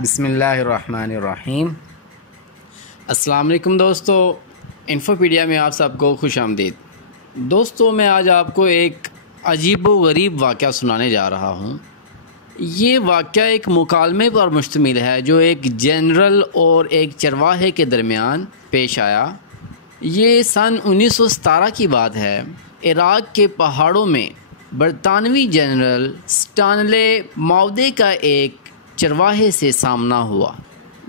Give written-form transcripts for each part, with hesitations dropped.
بسم اللہ الرحمن الرحیم۔ السلام علیکم دوستو، انفوپیڈیا میں آپ سب کو خوش آمدید۔ دوستو، میں آج آپ کو ایک عجیب و غریب واقعہ سنانے جا رہا ہوں۔ یہ واقعہ ایک مکالمے پر مشتمل ہے جو ایک جنرل اور ایک چرواہے کے درمیان پیش آیا۔ یہ سن 1917 کی بات ہے۔ عراق کے پہاڑوں میں برطانوی جنرل سٹانلے ماؤدے کا ایک چرواہے سے سامنا ہوا۔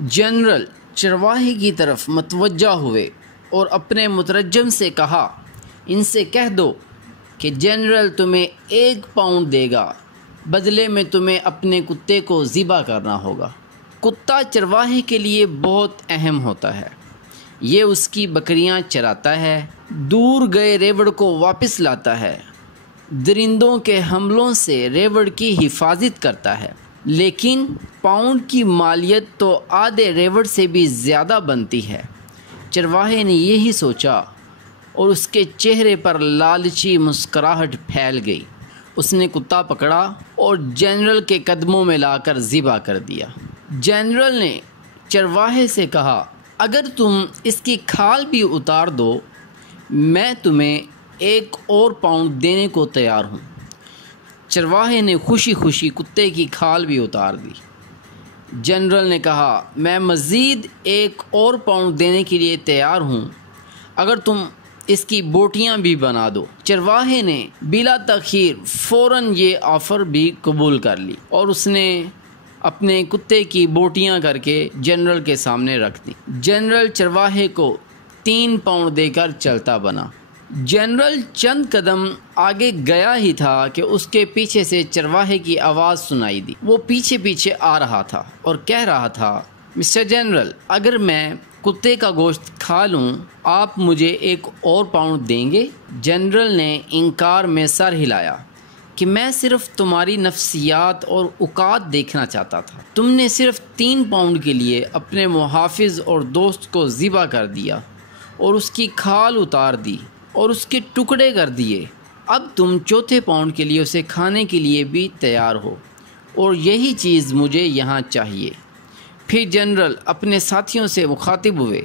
جنرل چرواہے کی طرف متوجہ ہوئے اور اپنے مترجم سے کہا، ان سے کہہ دو کہ جنرل تمہیں 1 پاؤنڈ دے گا، بدلے میں تمہیں اپنے کتے کو ذبح کرنا ہوگا۔ کتا چرواہے کے لیے بہت اہم ہوتا ہے۔ یہ اس کی بکریاں چراتا ہے، دور گئے ریوڑ کو واپس لاتا ہے، درندوں کے حملوں سے ریوڑ کی حفاظت کرتا ہے، لیکن پاؤنڈ کی مالیت تو آدھے ریوڑ سے بھی زیادہ بنتی ہے۔ چرواہے نے یہی سوچا اور اس کے چہرے پر لالچی مسکراہٹ پھیل گئی۔ اس نے کتا پکڑا اور جنرل کے قدموں میں لا کر ذبح کر دیا۔ جنرل نے چرواہے سے کہا، اگر تم اس کی کھال بھی اتار دو، میں تمہیں 1 اور پاؤنڈ دینے کو تیار ہوں۔ چرواہے نے خوشی خوشی کتے کی کھال بھی اتار دی۔ جنرل نے کہا، میں مزید 1 اور پاؤنڈ دینے کے لیے تیار ہوں اگر تم اس کی بوٹیاں بھی بنا دو۔ چرواہے نے بلا تاخیر فوراً یہ آفر بھی قبول کر لی اور اس نے اپنے کتے کی بوٹیاں کر کے جنرل کے سامنے رکھ دی۔ جنرل چرواہے کو 3 پاؤنڈ دے کر چلتا بنا۔ جنرل چند قدم آگے گیا ہی تھا کہ اس کے پیچھے سے چرواہے کی آواز سنائی دی۔ وہ پیچھے پیچھے آ رہا تھا اور کہہ رہا تھا، مسٹر جنرل، اگر میں کتے کا گوشت کھا لوں آپ مجھے 1 اور پاؤنڈ دیں گے؟ جنرل نے انکار میں سر ہلایا کہ میں صرف تمہاری نفسیات اور اوقات دیکھنا چاہتا تھا۔ تم نے صرف 3 پاؤنڈ کے لیے اپنے محافظ اور دوست کو ذبح کر دیا اور اس کی کھال اتار دی اور اس کے ٹکڑے کر دیے۔ اب تم 4تھے پاؤنڈ کے لیے اسے کھانے کے لیے بھی تیار ہو اور یہی چیز مجھے یہاں چاہیے۔ پھر جنرل اپنے ساتھیوں سے مخاطب ہوئے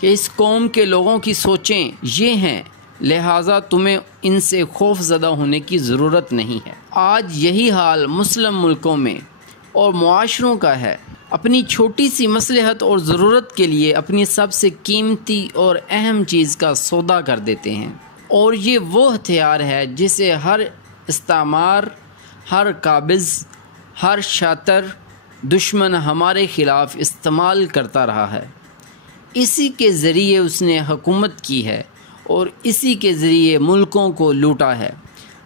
کہ اس قوم کے لوگوں کی سوچیں یہ ہیں، لہٰذا تمہیں ان سے خوف زدہ ہونے کی ضرورت نہیں ہے۔ آج یہی حال مسلم ملکوں میں اور معاشروں کا ہے۔ اپنی چھوٹی سی مصلحت اور ضرورت کے لیے اپنی سب سے قیمتی اور اہم چیز کا سودا کر دیتے ہیں، اور یہ وہ ہتھیار ہے جسے ہر استعمار، ہر قابض، ہر شاطر دشمن ہمارے خلاف استعمال کرتا رہا ہے۔ اسی کے ذریعے اس نے حکومت کی ہے اور اسی کے ذریعے ملکوں کو لوٹا ہے۔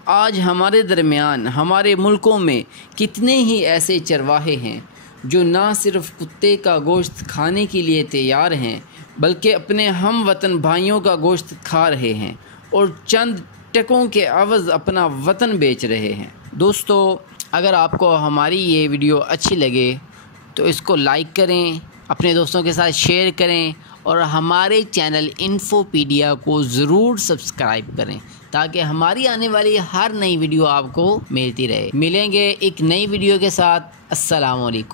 آج ہمارے درمیان، ہمارے ملکوں میں کتنے ہی ایسے چرواہے ہیں جو نہ صرف کتے کا گوشت کھانے کے لیے تیار ہیں بلکہ اپنے ہم وطن بھائیوں کا گوشت کھا رہے ہیں اور چند ٹکوں کے عوض اپنا وطن بیچ رہے ہیں۔ دوستو، اگر آپ کو ہماری یہ ویڈیو اچھی لگے تو اس کو لائک کریں، اپنے دوستوں کے ساتھ شیئر کریں اور ہمارے چینل انفوپیڈیا کو ضرور سبسکرائب کریں تاکہ ہماری آنے والی ہر نئی ویڈیو آپ کو ملتی رہے۔ ملیں گے ایک نئی ویڈیو کے ساتھ۔ السلام علیکم۔